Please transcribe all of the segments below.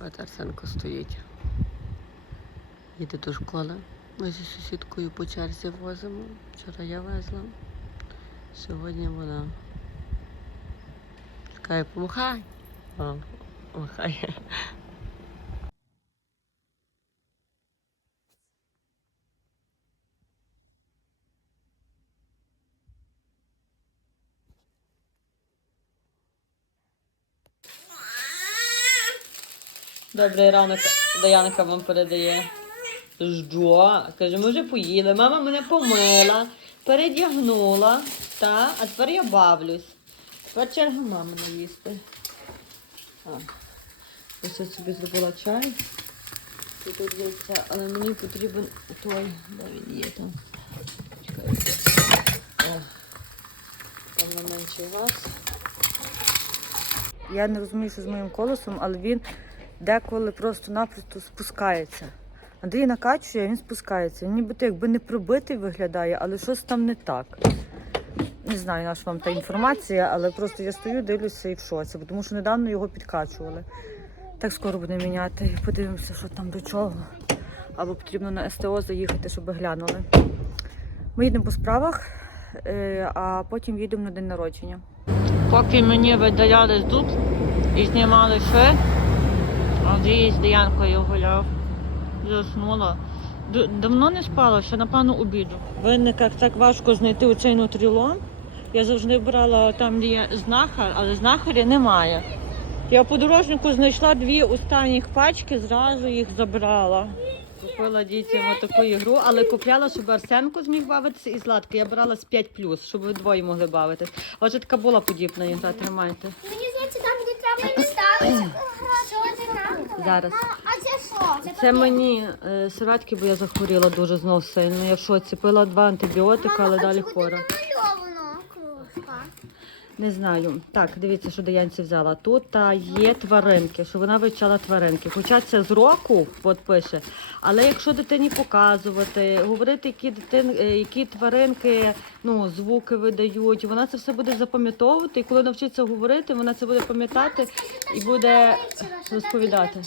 От Арсенко стоїть. Їде до школи. Ми зі сусідкою по черзі возимо. Вчора я везла. Сьогодні вона. Чекає, помахай. Махає. Добрий ранок, Даянка вам передає. Що? Каже, ми вже поїли. Мама мене помила, передягнула, та, а тепер я бавлюсь. Тепер черга мами наїсти. А, ось я собі зробила чай. І тут яйця, але мені потрібен той, де він є там. Чекайте. О, там на менший газ. Я не розумію, що з моїм колесом, але він деколи просто-напросто спускається. Андрій накачує, а він спускається. Він Нібито якби не пробитий виглядає, але щось там не так. Не знаю, на що вам та інформація, але просто я стою, дивлюся і в шоці, тому що недавно його підкачували. Так скоро будемо міняти подивимося, що там до чого. Або потрібно на СТО заїхати, щоб глянули. Ми їдемо по справах, е, а потім їдемо на день народження. Поки мені видаляли зуб і знімали шви, Андрій з Диянкою гуляв, заснула. Д- Давно не спала, ще напевно обіду. В винниках так важко знайти оцей нутрілон. Я завжди брала там, де є знахар, але знахаря немає. Я по дорожнику знайшла дві останніх пачки, зразу їх забрала. Купила дітям таку ігру, але купляла, щоб Арсенко зміг бавитися і Златка. Я брала з 5 щоб ви двоє могли бавитись. Отже, така була подібна ігра, тримайте. Мені здається, там, де треба не ставити. Зараз. А це що? Це мені е, сиратки, бо я захворіла дуже знов сильно. Я в шоці пила два антибіотика, але далі хвора. Не знаю. Так, дивіться, що Даянці взяла. Тут та, є тваринки, що вона вивчала тваринки. Хоча це з року, от пише. Але якщо дитині показувати, говорити, які дитин, е, які тваринки ну, звуки видають, вона це все буде запам'ятовувати. І коли навчиться говорити, вона це буде пам'ятати і буде розповідати.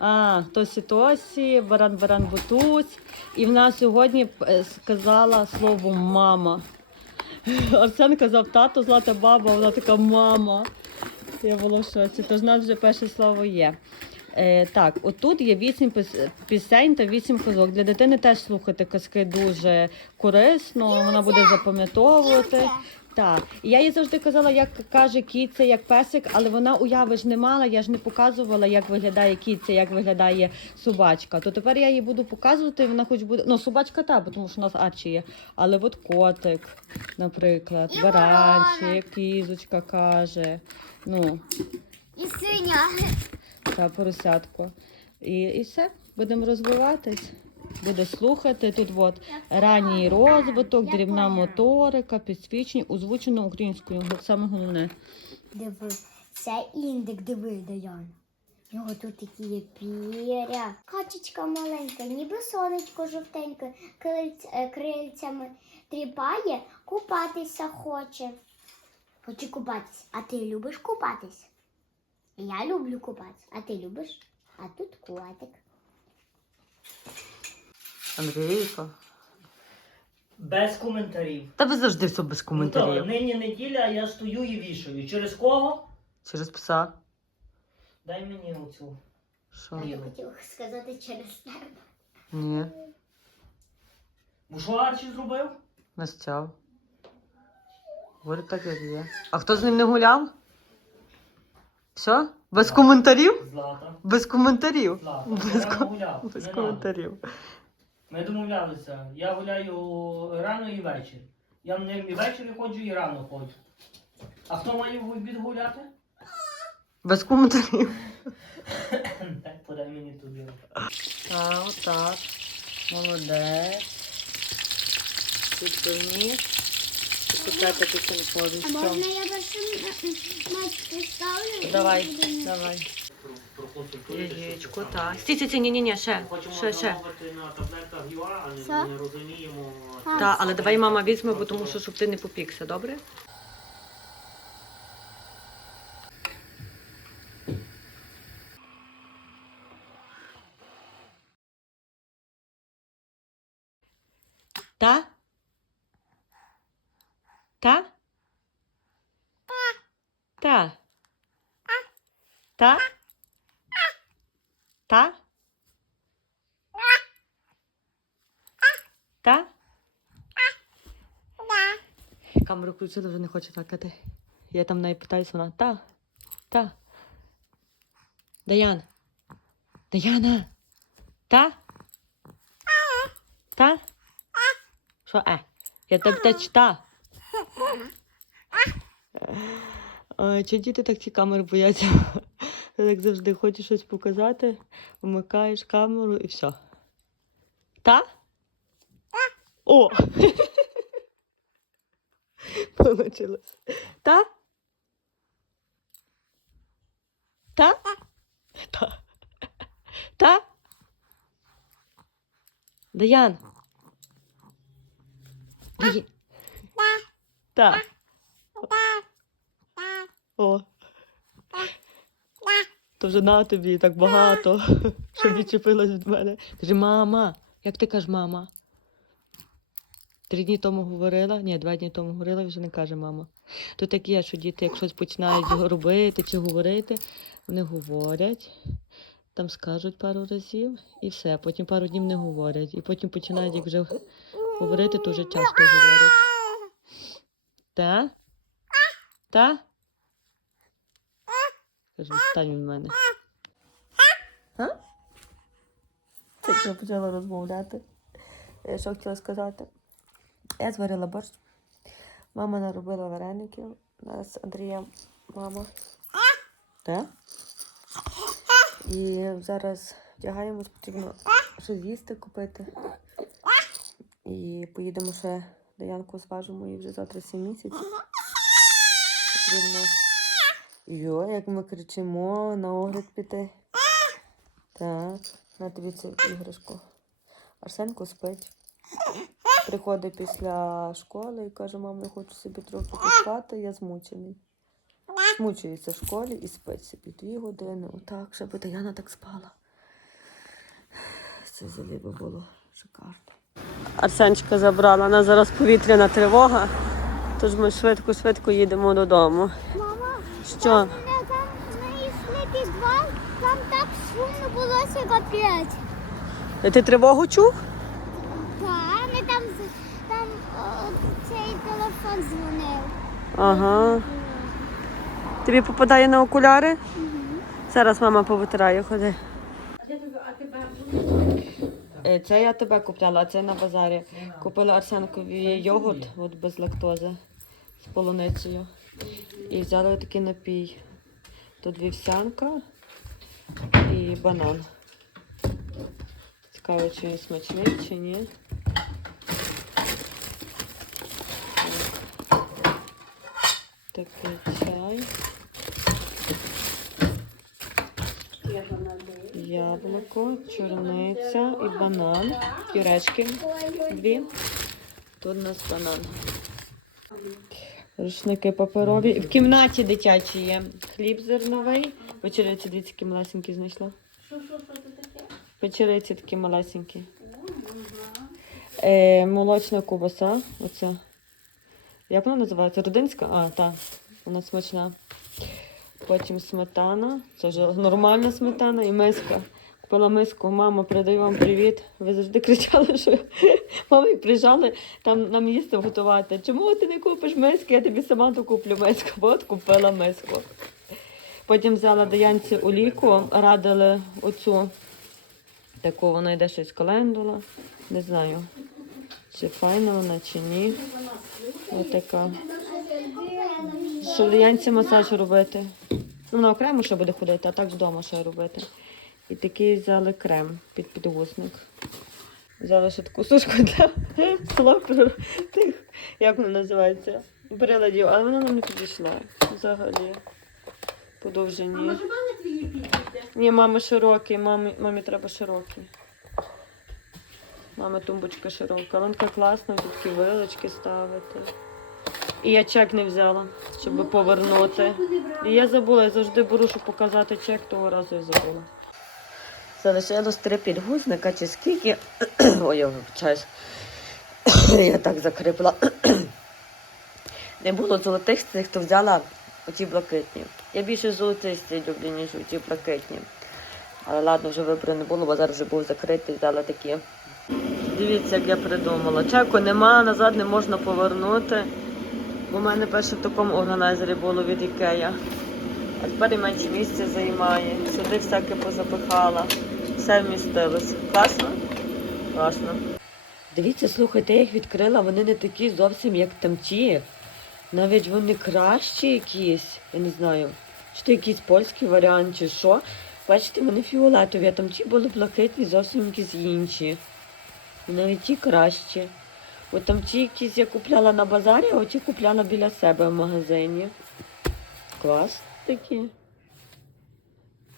А, Тосі Тосі, Баран Баран Бутусь. І вона сьогодні е, сказала слово мама. Арсен казав тато, злата баба, вона така мама. Я була в шоці. Тож нас вже перше слово є. Е, так, отут є вісім піс- пісень та вісім казок. Для дитини теж слухати казки дуже корисно, вона буде запам'ятовувати. Так, і я їй завжди казала, як каже кіця, як песик, але вона уяви ж не мала, я ж не показувала, як виглядає кіця, як виглядає собачка. То тепер я їй буду показувати, і вона хоч буде. Ну, собачка та, тому що у нас арчі є. Але от котик, наприклад, І баранчик, кізочка каже. Ну, І синя. та поросятко. І, і все, будемо розвиватись. Буде слухати тут от ранній розвиток, дрібна моторика, підсвічення, озвучено українською. Саме головне. Це індик, диви, Даян. У нього тут такі є піря. Качечка маленька, ніби сонечко жовтеньке, е, крильцями тріпає, купатися хоче. Хоче купатись. А ти любиш купатись? Я люблю купатись. А ти любиш? А тут котик. Андрійко. Без коментарів. Та ви завжди все без Ну, коментарів. то, нині неділя, а я стою і вішаю. Через кого? Через пса. Дай мені оцю. Що? Я хотіла сказати через тебе. Ні, Бо що Арчі зробив? не стяв. Говорить так, як є. А хто з ним не гуляв? Все? Без коментарів? Злата. Без коментарів. Злата. Без, Я гуляв. без Не надо. коментарів. Ми домовлялися. Я гуляю рано і ввечері. Я не і ввечері ходжу, і рано ходжу. А хто має в обід гуляти? Без коментарів. Так, подай мені туди. А, отак. Молодець. Тут. Купляти дитинкові. А можна я першим маску ставлю? Давай, давай. Яєчко, так. Стій, стій, стій, ні, ні, ні, ще, Хочемо ще, ще. на таблетках ЮА, а не розуміємо. Так, але давай мама візьме, бо тому що щоб ти не попікся, добре? Та? Та? Та? Та? Та? Та? Камеру включили, вже не хоче такати. Я там неї питаюся, вона та, та. Даян. Даяна. Та? Та? Що е? Я тебе та. Ой, чи діти так ці камери бояться? Ти так завжди хочеш щось показати, вмикаєш камеру і все. Та? О! Получилось. Та? Та? Та? Та? Даян. Даян. Та. О. То вже на тобі так багато, щоб відчепилась від мене. Каже, мама, як ти кажеш, мама? Три дні тому говорила, ні, два дні тому говорила, вже не каже мама. То так є, що діти, як щось починають робити чи говорити, вони говорять, там скажуть пару разів і все. Потім пару днів не говорять. І потім починають, як вже говорити, вже часто говорять. Та? Та? Каже, відстань від мене. Це я почала розмовляти. Е, Що хотіла сказати? Я зварила борщ. Мама наробила вареників. У нас з Андрієм мама. Так? І зараз вдягаємось, потрібно щось їсти купити. І поїдемо ще до Янку зважимо її вже завтра 7 місяців. Потрібно. Йо, як ми кричимо, на огляд піти. Так, на тобі цю іграшку. Арсенко спить. Приходить після школи і каже, мам, я хочу собі трохи поспати, я змучений. Змучується в школі і спить собі дві години. Отак, щоб і Даяна так спала. Це взагалі би було шикарно. Арсенчика забрала, у нас зараз повітряна тривога, тож ми швидко-швидко їдемо додому. Мама, Що? там, там ми йшли підвал, там так шумно було, що капець. Ти тривогу чув? Так, ми там, з- там о, цей телефон дзвонив. Ага. Тобі попадає на окуляри? Зараз мама повитирає, ходи. Е, Це я тебе купляла, а це на базарі. Купила Арсенкові йогурт от без лактози з полуницею. І взяла такий напій. Тут вівсянка і банан. Цікаво, чи він смачний, чи ні. Такий чай. Яблуко, чорниця і банан. Пюрешки дві. Тут у нас банан. Рушники паперові. В кімнаті дитячій є хліб зерновий. Печериці дивіться, які малесенькі знайшла. Печериці такі малесенькі. Е, молочна ковбаса. Оця. Як вона називається? Родинська? А, так. Вона смачна. Потім сметана. Це вже нормальна сметана і миска. Купила миску, мама, передаю вам привіт. Ви завжди кричали, що мами приїжджали там нам їсти готувати. Чому ти не купиш миски? Я тобі сама докуплю миску. От купила миску. Потім взяла Даянці олійку, радили оцю таку, вона йде щось календула. Не знаю, чи файна вона, чи ні. Ось така. Що Даянці масаж робити. Ну, вона окремо ще буде ходити, а так вдома ще робити. І такий взяли крем під підгузник. Взяла ще таку сушку для слоперу тих, як вона називається, приладів, але вона нам не підійшла взагалі. По довжині. А може мами твої підійде? Ні, мами широкі, мамі, мамі треба широкі. Мама тумбочка широка. Вона така класна, тут такі вилочки ставити. І я чек не взяла, щоб повернути. І я забула, я завжди беру, щоб показати чек, того разу я забула. Залишилось три підгузника чи скільки. Ой, я вибачаюсь. я так закрипла. Не було золотих цих, то взяла оті блакитні. Я більше золотисті люблю, ніж оті блакитні. Але ладно, вже вибору не було, бо зараз вже був закритий, взяла такі. Дивіться, як я придумала. Чеку нема, назад не можна повернути. Бо в мене перше в такому органайзері було від Ікея. А тепер і менше місця займає. Сюди всяке позапихала. Все вмістилось. Класно? Класно. Дивіться, слухайте, я їх відкрила, вони не такі зовсім, як там ті. Навіть вони кращі якісь, я не знаю, чи то якийсь польський варіант, чи що. Бачите, вони фіолетові, а там ті були блакитні, зовсім якісь інші. Навіть ті краще. От там ті якісь я купляла на базарі, а оті купляла біля себе в магазині. Клас такі.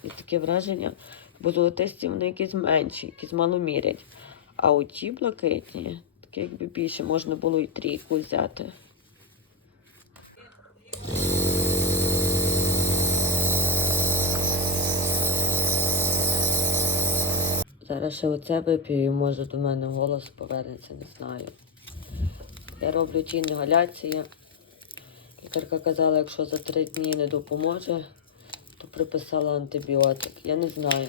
І таке враження, бо золотисті вони якісь менші, якісь мало мірять. А оті блакитні, таке якби більше можна було і трійку взяти. Зараз ще оце вип'ю і може до мене голос повернеться, не знаю. Я роблю ті інгаляції. Лікарка казала, якщо за три дні не допоможе, то приписала антибіотик. Я не знаю.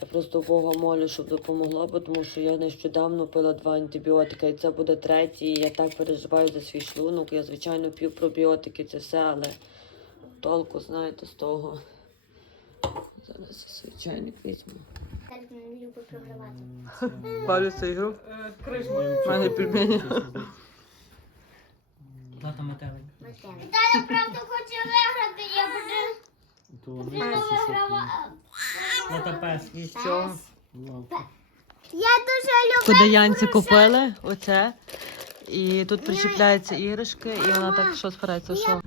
Я просто Бога молю, щоб допомогло, бо тому що я нещодавно пила два антибіотика, і це буде третій. Я так переживаю за свій шлунок. Я, звичайно, п'ю пробіотики, це все, але толку, знаєте, з того. Зараз звичайник візьму. Не люблю програвати. Палюся ігру. Кришмою. мене пельмені. Злата метелик. Та я правда хочу виграти, я буду вигравати. Злата пес. І? Я дуже люблю. Куди Янці купили оце. І тут причіпляються іграшки, і вона так що спирається, що?